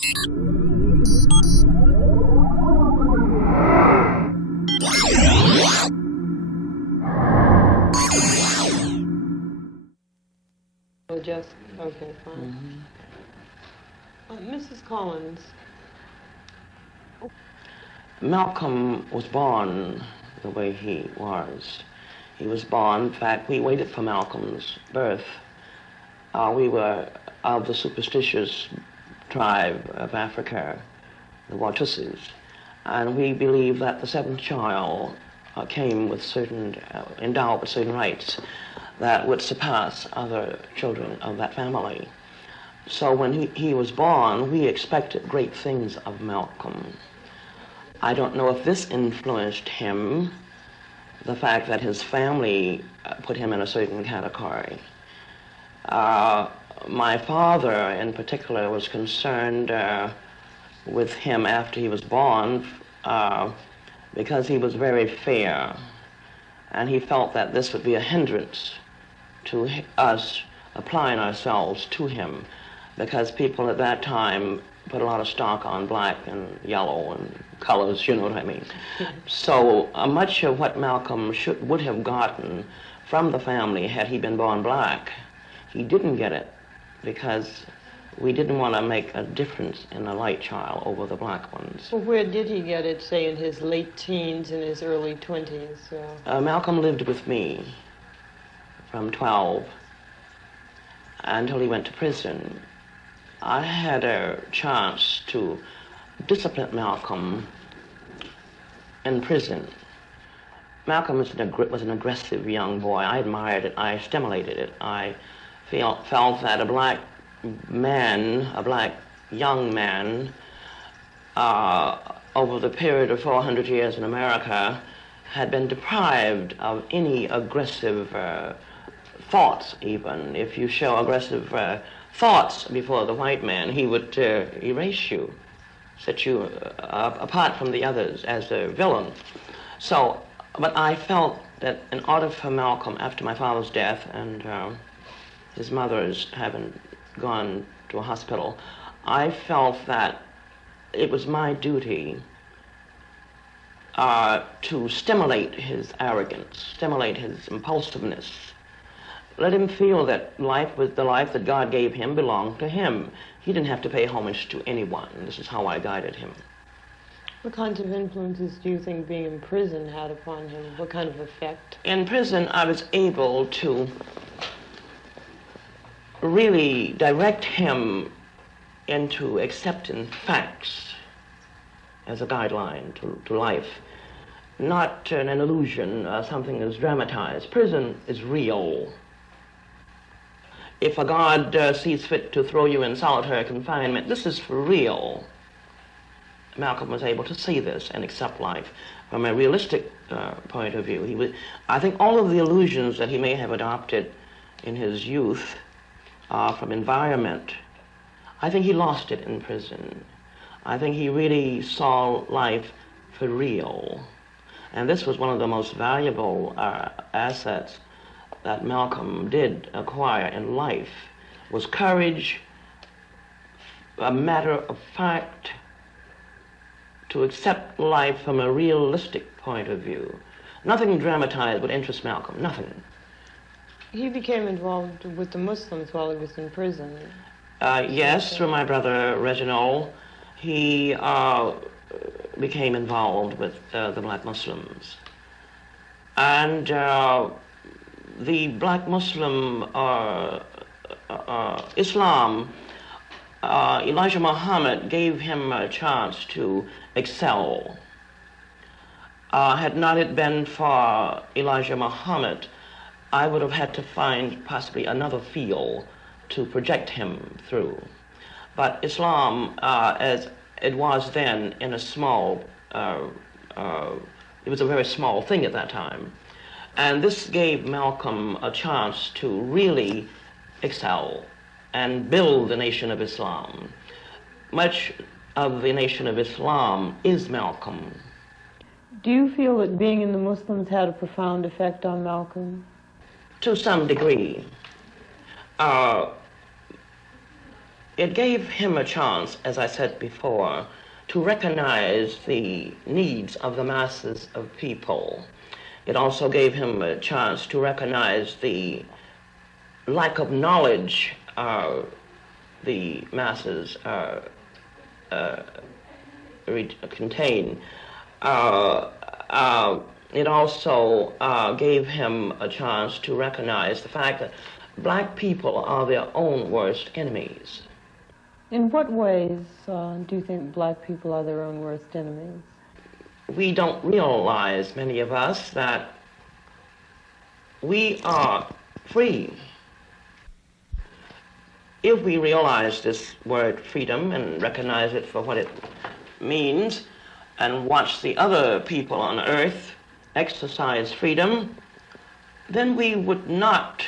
Just, okay, fine. Mrs. Collins. Malcolm was born the way he was. He was born, in fact, we waited for Malcolm's birth. We were of the superstitious tribe of Africa, the Watusis, and we believed that the seventh child came with endowed with certain rights that would surpass other children of that family. So when he was born, we expected great things of Malcolm. I don't know if this influenced him, the fact that his family put him in a certain category. My father, in particular, was concerned with him after he was born because he was very fair, and he felt that this would be a hindrance to us applying ourselves to him, because people at that time put a lot of stock on black and yellow and colors, you know what I mean. So much of what Malcolm would have gotten from the family had he been born black, he didn't get it because we didn't want to make a difference in the light child over the black ones. Well, where did he get it, say in his late teens and his early 20s? Malcolm lived with me from 12 until he went to prison. I had a chance to discipline Malcolm in prison. Malcolm was an aggressive young boy. I admired it. I stimulated it. I felt that a black young man, over the period of 400 years in America, had been deprived of any aggressive thoughts even. If you show aggressive thoughts before the white man, he would erase you, set you apart from the others as a villain. So, but I felt that in order for Malcolm, after my father's death and his mother's having gone to a hospital, I felt that it was my duty to stimulate his arrogance, stimulate his impulsiveness. Let him feel that life was the life that God gave him belonged to him. He didn't have to pay homage to anyone. This is how I guided him. What kinds of influences do you think being in prison had upon him? What kind of effect? In prison, I was able to really direct him into accepting facts as a guideline to life, not an illusion, something that's dramatized. Prison is real. If a God sees fit to throw you in solitary confinement, this is for real. Malcolm was able to see this and accept life from a realistic point of view. I think all of the illusions that he may have adopted in his youth from environment, I think he lost it in prison. I think he really saw life for real. And this was one of the most valuable assets that Malcolm did acquire in life, was courage, a matter of fact, to accept life from a realistic point of view. Nothing dramatized would interest Malcolm, nothing. He became involved with the Muslims while he was in prison. Yes, through my brother Reginald, he became involved with the black Muslims. And the black Muslim Islam, Elijah Muhammad gave him a chance to excel. Had not it been for Elijah Muhammad, I would have had to find possibly another field to project him through. But Islam, as it was then in a small, it was a very small thing at that time. And this gave Malcolm a chance to really excel and build the Nation of Islam. Much of the Nation of Islam is Malcolm. Do you feel that being in the Muslims had a profound effect on Malcolm? it gave him a chance, as I said before, to recognize the needs of the masses of people. It also gave him a chance to recognize the lack of knowledge the masses contain. It also gave him a chance to recognize the fact that black people are their own worst enemies. In what ways do you think black people are their own worst enemies? We don't realize, many of us, that we are free. If we realize this word freedom and recognize it for what it means and watch the other people on earth exercise freedom, then we would not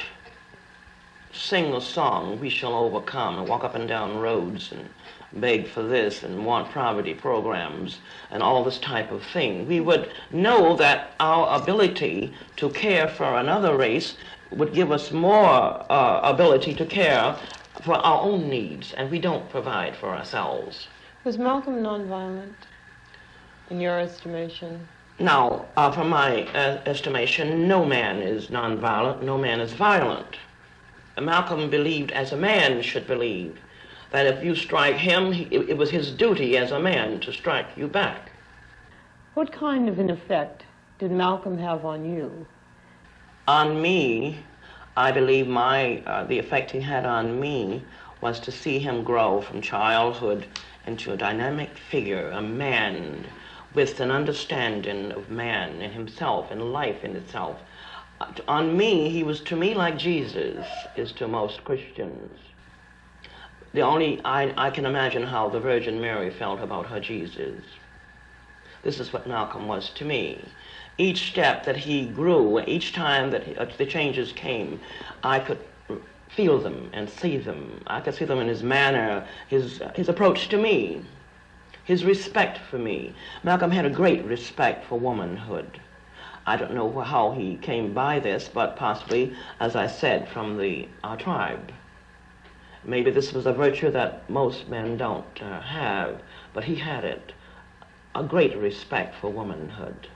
sing a song, "We shall overcome," and walk up and down roads and beg for this and want poverty programs and all this type of thing. We would know that our ability to care for another race would give us more ability to care for our own needs, and we don't provide for ourselves. Was Malcolm nonviolent, in your estimation? Now, from my estimation, no man is nonviolent, no man is violent. Malcolm believed, as a man should believe, that if you strike him, it was his duty as a man to strike you back. What kind of an effect did Malcolm have on you? On me, I believe the effect he had on me was to see him grow from childhood into a dynamic figure, a man with an understanding of man and himself and life in itself. On me, he was to me like Jesus is to most Christians. I can imagine how the Virgin Mary felt about her Jesus. This is what Malcolm was to me. Each step that he grew, each time that the changes came, I could feel them and see them. I could see them in his manner, his approach to me, his respect for me. Malcolm had a great respect for womanhood. I don't know how he came by this, but possibly, as I said, from our tribe. Maybe this was a virtue that most men don't have, but he had it, a great respect for womanhood.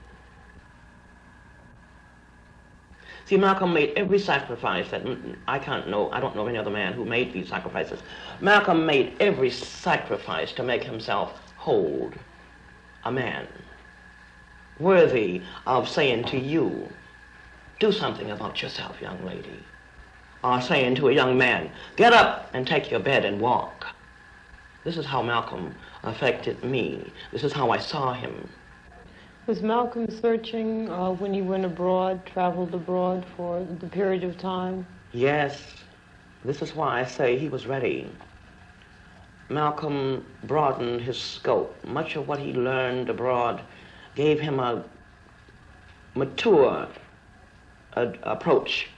See, Malcolm made every sacrifice that I don't know of any other man who made these sacrifices. Malcolm made every sacrifice to make himself whole, a man, worthy of saying to you, do something about yourself, young lady. Or saying to a young man, get up and take your bed and walk. This is how Malcolm affected me. This is how I saw him. Was Malcolm searching when he went abroad, traveled abroad for the period of time? Yes. This is why I say he was ready. Malcolm broadened his scope. Much of what he learned abroad gave him a mature approach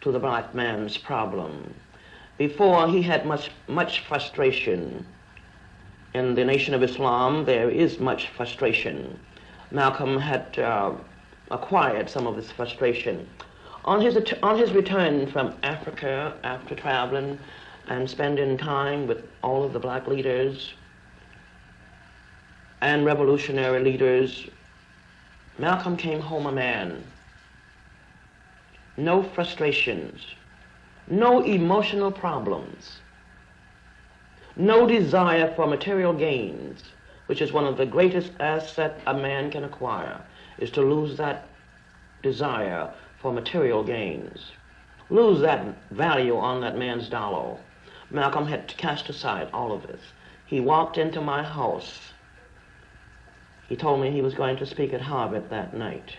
to the black man's problem. Before, he had much frustration. In the Nation of Islam, there is much frustration. Malcolm had acquired some of this frustration. On his return from Africa, after traveling and spending time with all of the black leaders and revolutionary leaders, Malcolm came home a man. No frustrations, no emotional problems, no desire for material gains, which is one of the greatest assets a man can acquire, is to lose that desire for material gains, lose that value on that man's dollar. Malcolm had cast aside all of this. He walked into my house. He told me he was going to speak at Harvard that night.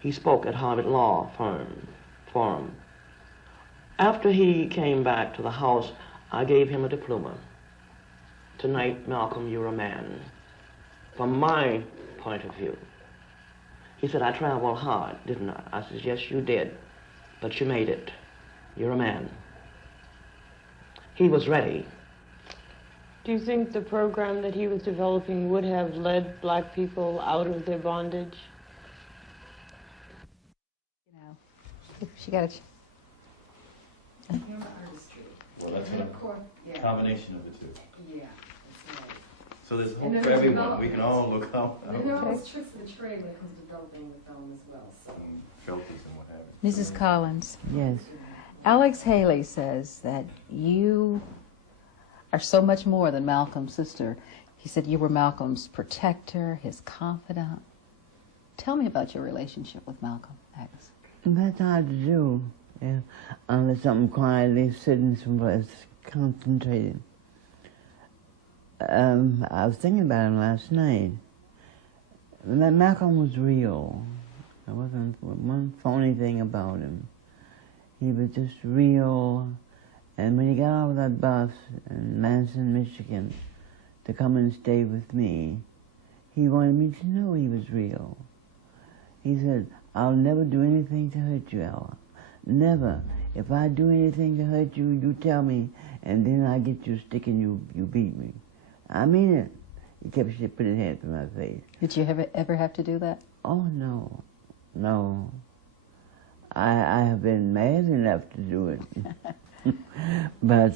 He spoke at Harvard Law Forum. After he came back to the house, I gave him a diploma. Tonight, Malcolm, you're a man. From my point of view. He said, I traveled hard, didn't I? I said, yes, you did, but you made it. You're a man. He was ready. Do you think the program that he was developing would have led black people out of their bondage? She got it. Humor artistry. Well, that's And what of course, Yeah. Combination of the two. Yeah, that's right. So there's And hope then for there's everyone. We can development. all look out. There's always tricks of the trade when it comes to developing the film as well. So. Filters and what have you. Mrs. Collins, Yes. Alex Haley says that you are so much more than Malcolm's sister. He said you were Malcolm's protector, his confidant. Tell me about your relationship with Malcolm, Agnes. That's hard to do. Yeah. Unless I'm quietly sitting someplace, concentrating. I was thinking about him last night. Malcolm was real. There wasn't one phony thing about him. He was just real. And when he got off that bus in Manson, Michigan, to come and stay with me, he wanted me to know he was real. He said, I'll never do anything to hurt you, Ella. Never. If I do anything to hurt you, you tell me, and then I get you a stick and you beat me. I mean it. He kept putting his hands in my face. Did you ever have to do that? Oh, no. No. I have been mad enough to do it. But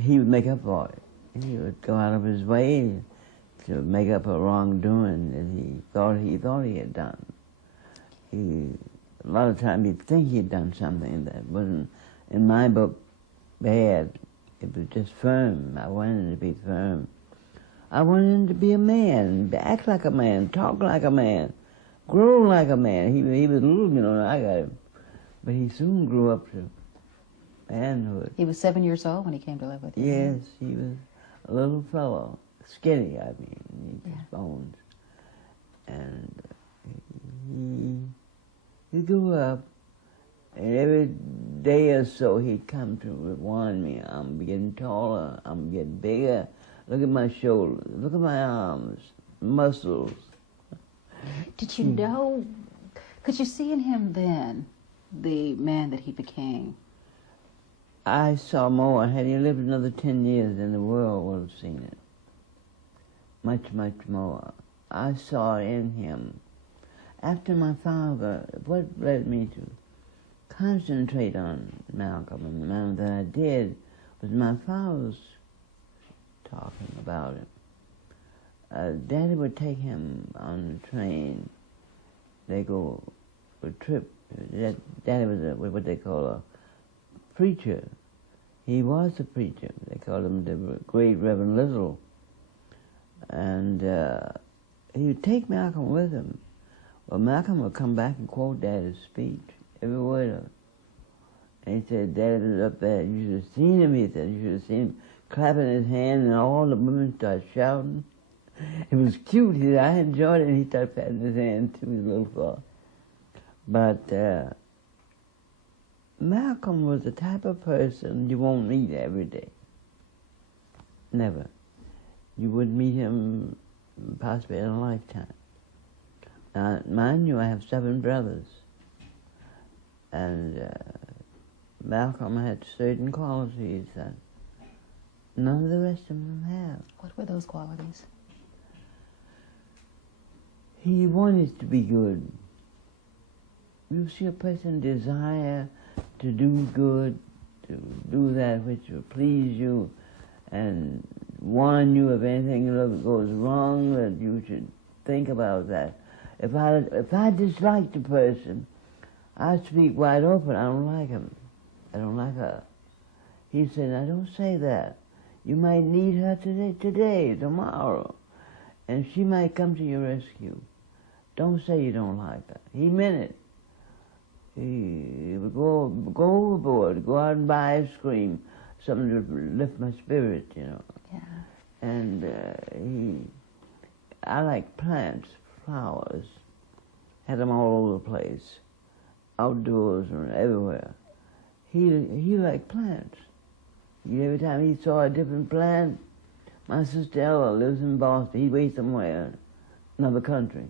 he would make up for it. He would go out of his way to make up a wrongdoing that he thought he had done. A lot of times he'd think he'd done something that wasn't, in my book, bad. It was just firm. I wanted him to be firm. I wanted him to be a man, act like a man, talk like a man, grow like a man. He was little, I got him. But he soon grew up to manhood. He was 7 years old when he came to live with you. Yes, he was a little fellow, skinny, his bones. And he grew up, and every day or so he'd come to warn me, I'm getting taller, I'm getting bigger. Look at my shoulders, look at my arms, muscles. Did you know, could you see in him then the man that he became? I saw more. Had he lived another 10 years, then the world would have seen it. Much, much more. I saw in him. After my father, what led me to concentrate on Malcolm, and the manner that I did, was my father's talking about him. Daddy would take him on the train. They go for a trip. Daddy was what they call a preacher. He was a preacher. They called him the Great Reverend Lizzle. And he would take Malcolm with him. Well, Malcolm would come back and quote Daddy's speech, every word of it. And he said, Daddy was up there. You should have seen him, he said. You should have seen him clapping his hands, and all the women started shouting. It was cute. He said, I enjoyed it, and he started patting his hand to his little fellow. But Malcolm was the type of person you won't meet every day. Never. You wouldn't meet him possibly in a lifetime. Now, mind you, I have 7 brothers. And Malcolm had certain qualities that none of the rest of them have. What were those qualities? He wanted to be good. You see a person desire to do good, to do that which will please you, and warn you if anything goes wrong, that you should think about that. If I dislike the person, I speak wide open. I don't like him. I don't like her. He said, now don't say that. You might need her today, tomorrow, and she might come to your rescue. Don't say you don't like her. He meant it. He would go overboard, go out and buy ice cream, something to lift my spirit, Yeah. And I like plants, flowers. Had them all over the place, outdoors and everywhere. He liked plants. Every time he saw a different plant, my sister Ella lives in Boston. He'd wait somewhere, another country,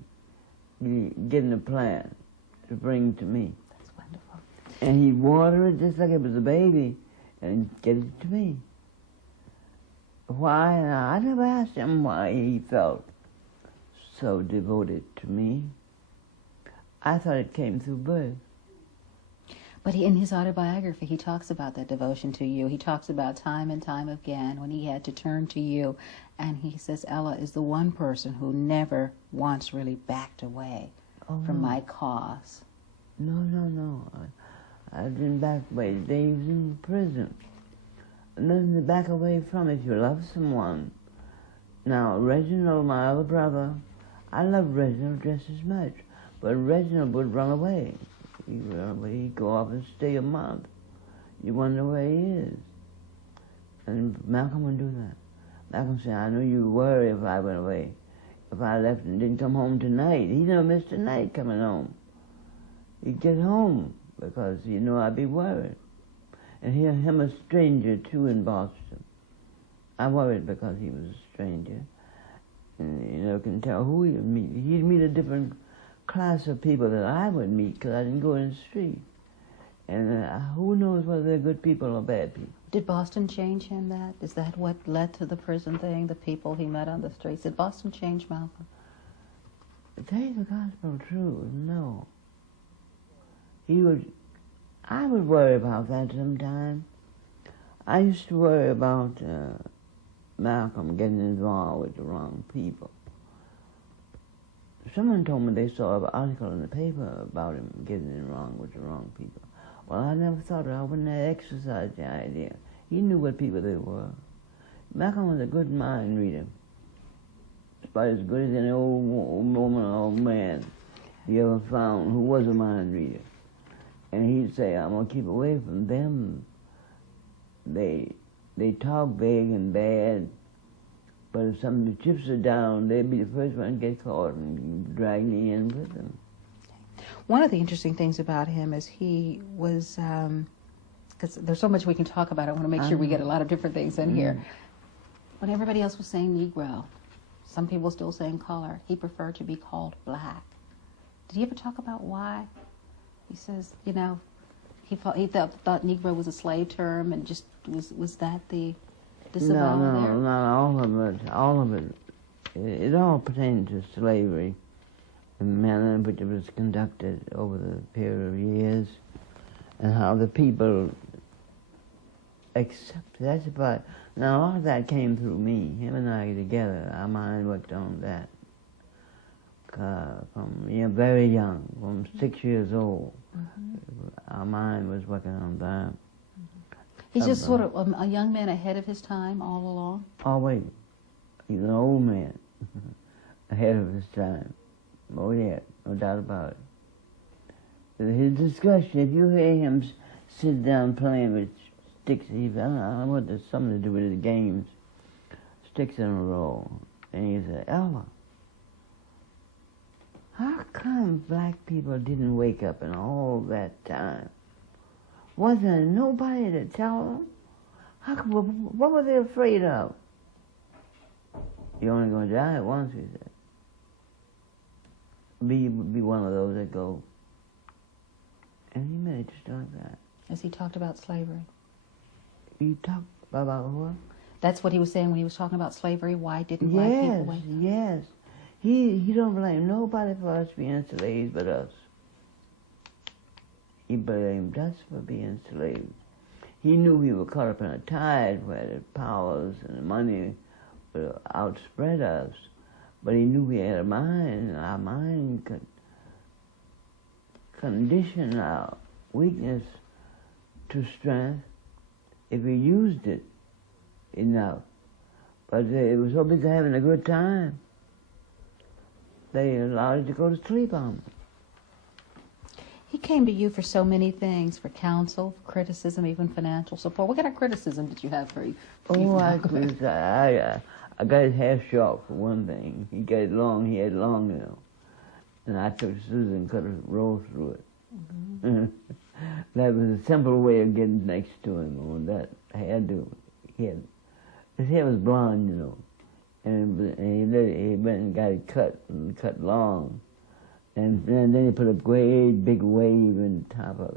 getting a plant to bring to me. That's wonderful. And he'd water it just like it was a baby and get it to me. Why? Now, I never asked him why he felt so devoted to me. I thought it came through birth. But in his autobiography, he talks about that devotion to you. He talks about time and time again when he had to turn to you. And he says, Ella is the one person who never once really backed away from my cause. No. I didn't back away. They was in prison. Nothing to back away from if you love someone. Now, Reginald, my other brother, I love Reginald just as much. But Reginald would run away. He'd go off and stay a month. You wonder where he is. And Malcolm wouldn't do that. Malcolm said, I know you worry if I went away. If I left and didn't come home tonight. He never missed a night coming home. He'd get home because he knew I'd be worried. And hear him a stranger too in Boston. I worried because he was a stranger. And can tell who he'd meet. He'd meet a different class of people that I would meet because I didn't go in the street. And who knows whether they're good people or bad people. Did Boston change him that? Is that what led to the prison thing, the people he met on the streets? Did Boston change Malcolm? To tell you the gospel truth, no. I would worry about that sometime. I used to worry about Malcolm getting involved with the wrong people. Someone told me they saw an article in the paper about him getting in wrong with the wrong people. Well, I never thought I wouldn't have exercised the idea. He knew what people they were. Malcolm was a good mind reader. About as good as any old woman or old man you ever found who was a mind reader. And he'd say, I'm going to keep away from them. They talk big and bad, but if some of the chips are down, they'd be the first one to get caught and drag me in with them. One of the interesting things about him is he was, because there's so much we can talk about, I want to make sure we get a lot of different things in here. When everybody else was saying Negro, some people still saying color, he preferred to be called black. Did he ever talk about why? He says, he thought Negro was a slave term, and just was that the disavowal there? No, not all of it. It all pertained to slavery, the manner in which it was conducted over the period of years, and how the people accepted. That's about. Now all of that came through me. Him and I together, our mind worked on that. From very young, from 6 years old, our mind was working on that. He's just sort of a young man ahead of his time all along? Oh, wait. He's an old man ahead of his time. Oh, yeah, no doubt about it. His discussion, if you hear him sit down playing with sticks, I don't know what there's something to do with the games, sticks in a row. And he said, Ella, how come black people didn't wake up in all that time? Was there nobody to tell them? What were they afraid of? You're only going to die once, he said. Be one of those that go. And he made it just like that. As he talked about slavery. He talked about what? That's what he was saying when he was talking about slavery. Why didn't black people wake up? Yes. He don't blame nobody for us being slaves but us. He blamed us for being slaves. He knew we were caught up in a tide where the powers and the money would outspread us. But he knew we had a mind, and our mind could condition our weakness to strength if we used it enough. But it was so busy having a good time, they allowed it to go to sleep on them. He came to you for so many things, for counsel, for criticism, even financial support. What kind of criticism did you have for you? I got his hair short, for one thing. He got it long, he had it long, you know. And I took scissors and cut a roll through it. Mm-hmm. That was a simple way of getting next to him on that hairdo. His hair was blonde, you know. And he went and got it cut long. And then he put a great big wave on top of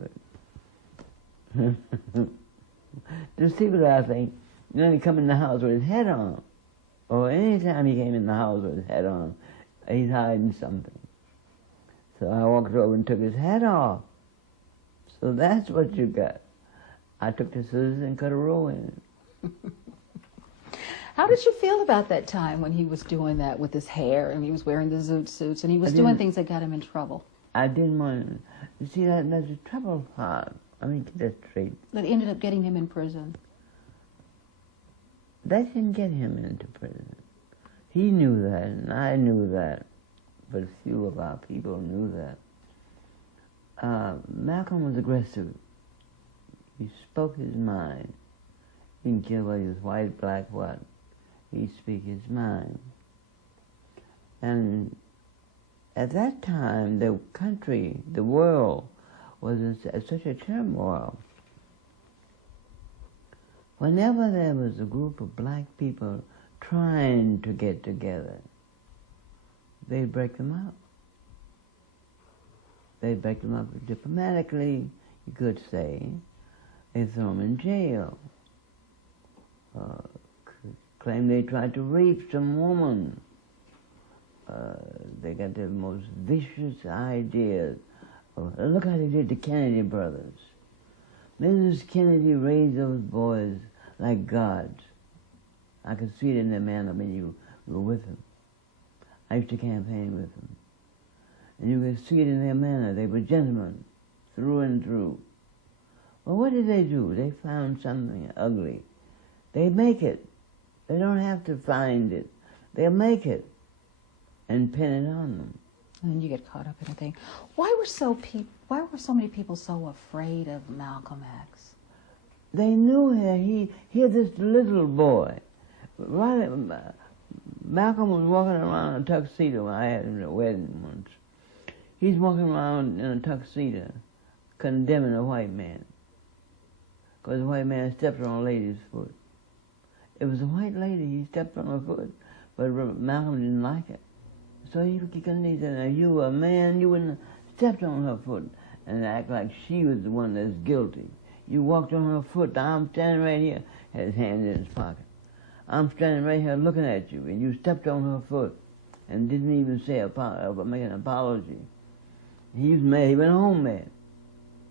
it. To see what I think, then he come in the house with his head on. Or any time he came in the house with his head on, he's hiding something. So I walked over and took his hat off. So that's what you got. I took the scissors and cut a row in it. How did you feel about that time when he was doing that with his hair and he was wearing the zoot suits and he was doing things that got him in trouble? I didn't want to. You see, that's the trouble part. I mean, get that straight. That ended up getting him in prison. That didn't get him into prison. He knew that, and I knew that, but few of our people knew that. Malcolm was aggressive. He spoke his mind. He didn't care whether he was white, black, what. He'd speak his mind. And at that time, the country, the world, was in such a turmoil. Whenever there was a group of black people trying to get together, they'd break them up. They'd break them up diplomatically, you could say. They'd throw them in jail. Claim they tried to rape some woman. They got the most vicious ideas. Look how they did the Kennedy brothers. Mrs. Kennedy raised those boys like gods. I could see it in their manner when you were with them. I used to campaign with them. And you could see it in their manner. They were gentlemen, through and through. Well, what did they do? They found something ugly. They make it. They don't have to find it. They'll make it and pin it on them. And then you get caught up in a thing. Why were so many people so afraid of Malcolm X? They knew he had this little boy. Malcolm was walking around in a tuxedo. I had him at a wedding once. He's walking around in a tuxedo, condemning a white man, because the white man stepped on a lady's foot. It was a white lady. He stepped on her foot, but Malcolm didn't like it. So he said, now you were a man, you wouldn't have stepped on her foot and act like she was the one that's guilty. You walked on her foot. I'm standing right here. Had his hand in his pocket. I'm standing right here looking at you, and you stepped on her foot and didn't even say make an apology. He was mad. He went home mad.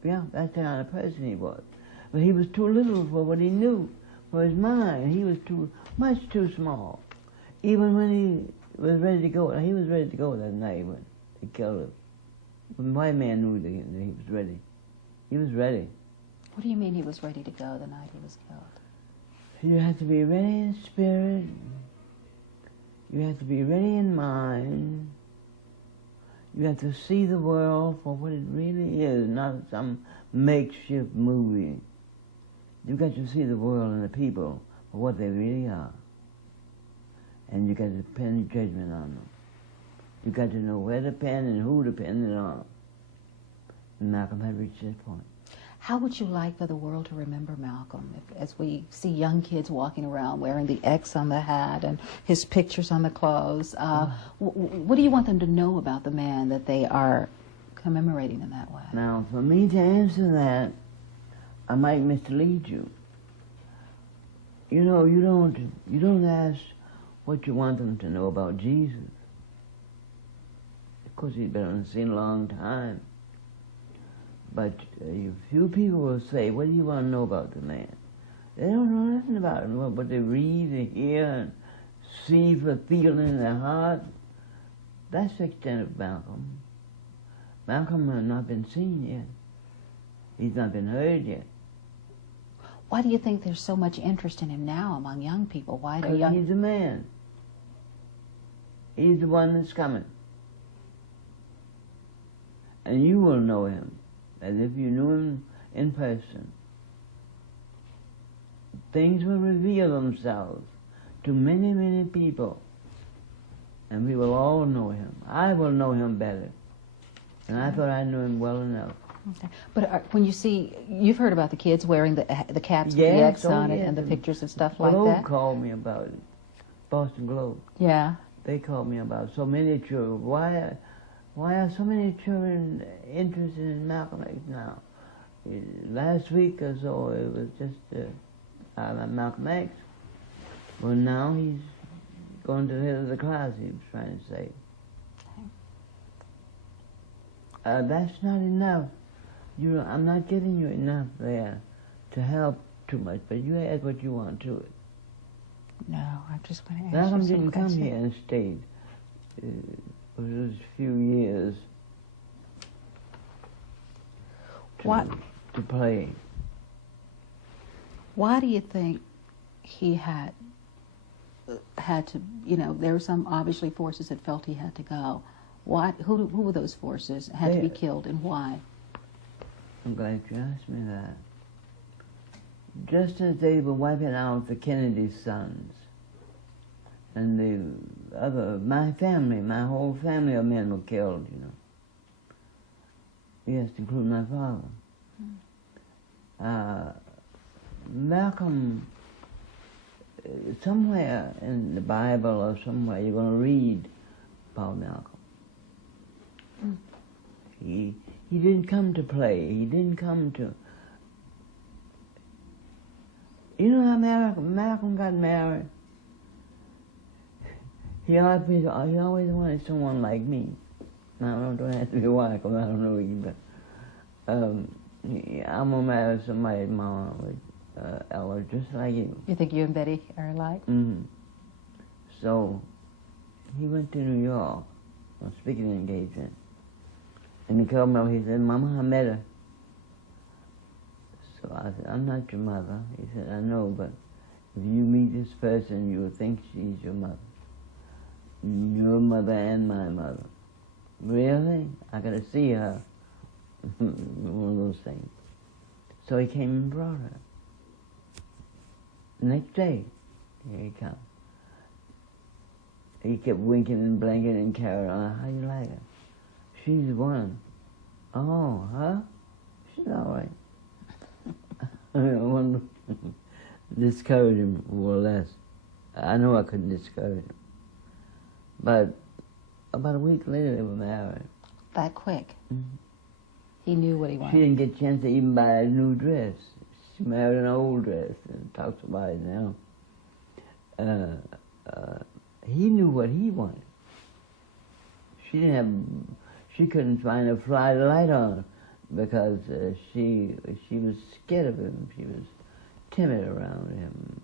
Yeah, that's the kind of person he was. But he was too little for what he knew, for his mind. He was much too small. Even when he was ready to go, he was ready to go that night when they killed him. When the white man knew that he was ready. He was ready. What do you mean he was ready to go the night he was killed? You have to be ready in spirit. You have to be ready in mind. You have to see the world for what it really is, not some makeshift movie. You got to see the world and the people for what they really are. And you got to pen judgment on them. You got to know where to pen and who to pen it on. And Malcolm had reached this point. How would you like for the world to remember Malcolm as we see young kids walking around wearing the X on the hat and his pictures on the clothes? What do you want them to know about the man that they are commemorating in that way? Now, for me to answer that, I might mislead you. You know, you don't ask what you want them to know about Jesus. Of course, he's been on the scene a long time. But few people will say, what do you want to know about the man? They don't know nothing about him. What they read, they hear, and see, feel in their heart. That's the extent of Malcolm. Malcolm has not been seen yet. He's not been heard yet. Why do you think there's so much interest in him now among young people? Why do young... He's the man. He's the one that's coming. And you will know him as if you knew him in person. Things will reveal themselves to many, many people, and we will all know him. I will know him better, and I thought I knew him well enough. Okay. But when you see, you've heard about the kids wearing the caps with the X on it and the pictures and stuff like Globe that? called me about it. Boston Globe. Yeah. They called me about so many children. Why are so many children interested in Malcolm X now? Last week or so, it was just Malcolm X. Well, now he's going to the head of the class, he was trying to say. Okay. That's not enough. You know, I'm not giving you enough there to help too much, but you add what you want to it. No, I'm just going to ask Malcolm you some didn't come questions. here and stayed for those few years What? to play. Why do you think he had to, you know, there were some obviously forces that felt he had to go. Who were those forces had to be killed, and why? I'm glad you asked me that. Just as they were wiping out the Kennedy sons, and the other, my family, my whole family of men were killed, you know. Yes, including my father. Malcolm, somewhere in the Bible or somewhere you're going to read about Malcolm. He didn't come to play. He didn't come to... You know how Malcolm got married? He always wanted someone like me. Now, don't have to be white, because I don't know you, but I'm going to marry somebody, Mama, with Ella, just like you. You think you and Betty are alike? Mm-hmm. So, he went to New York on a speaking engagement. And he called me, he said, Mama, I met her. So I said, I'm not your mother. He said, I know, but if you meet this person, you will think she's your mother. Your mother and my mother. Really? I gotta see her. One of those things. So he came and brought her. The next day, here he comes. He kept winking and blinking and carrying on. How you like her? She's one. Oh, huh? She's all right. I wonder, discourage him more or less. I know I couldn't discourage him. But about a week later, they were married. That quick? Mm-hmm. He knew what he She wanted. didn't get a chance to even buy a new dress. She married an old dress and talks about it now. He knew what he wanted. She couldn't find a fly to light on because she was scared of him. She was timid around him.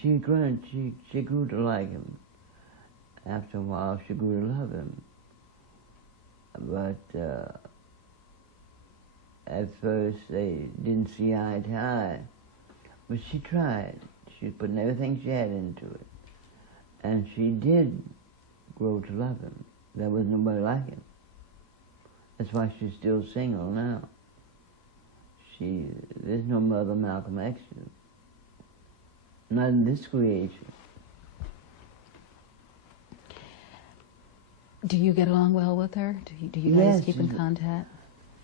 She grew to like him. After a while, she grew to love him. But at first, they didn't see eye to eye. But she tried. She was putting everything she had into it. And she did grow to love him. There was nobody like him. That's why she's still single now. There's no Mother Malcolm X. Not in this creation. Do you get along well with her? Do you guys Yes. keep in contact?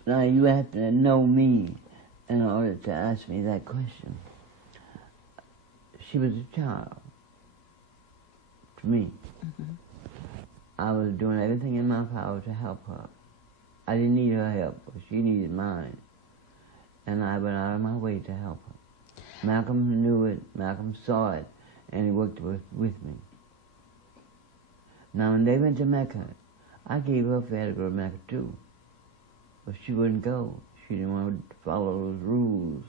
Now, you have to know me in order to ask me that question. She was a child to me. Mm-hmm. I was doing everything in my power to help her. I didn't need her help, but she needed mine. And I went out of my way to help her. Malcolm knew it, Malcolm saw it, and he worked with me. Now, when they went to Mecca, I gave her a fare to go to Mecca too. But she wouldn't go. She didn't want to follow those rules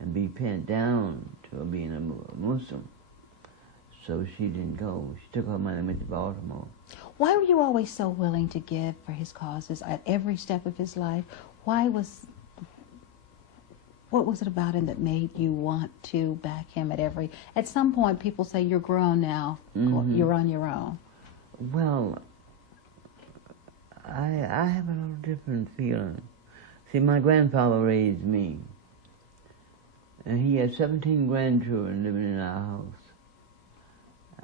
and be pinned down to being a Muslim. So she didn't go. She took her money and went to Baltimore. Why were you always so willing to give for his causes at every step of his life? What was it about him that made you want to back him at some point people say you're grown now, Mm-hmm. you're on your own. Well, I have a little different feeling. See, my grandfather raised me, and he had 17 grandchildren living in our house.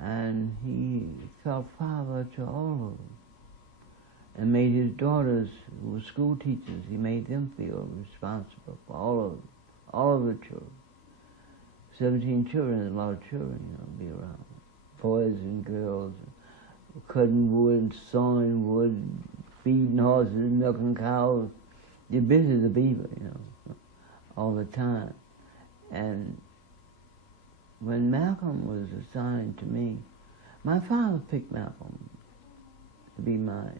And he felt father to all of them, and made his daughters, who were school teachers, he made them feel responsible for all of the children. 17 children is a lot of children, be around. Boys and girls, cutting wood, sawing wood, feeding horses, milking cows. You're busy as a beaver, all the time. And when Malcolm was assigned to me, my father picked Malcolm to be mine.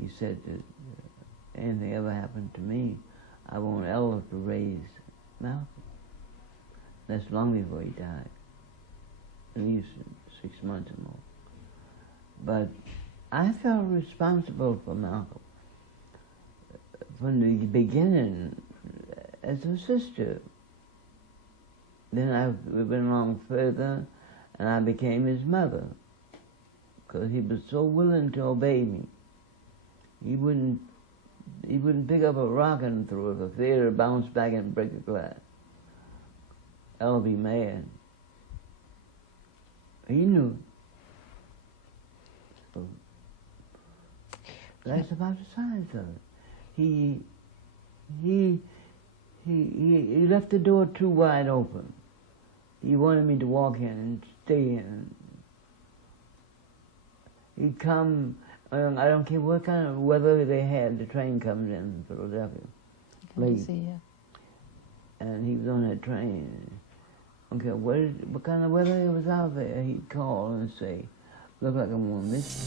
he said that anything ever happened to me, I want Ella to raise Malcolm. That's long before he died, at least 6 months or more. But I felt responsible for Malcolm from the beginning as a sister. Then we went along further, and I became his mother, because he was so willing to obey me. He wouldn't pick up a rock and throw it for fear to bounce back and break the glass. I'll be mad. He knew. So that's about the size of it. He left the door too wide open. He wanted me to walk in and stay in. He'd come, I don't care what kind of weather they had, the train comes in Philadelphia. Good to see you. And he was on that train. Okay, what kind of weather it was out there, he'd call and say, look like I'm on this.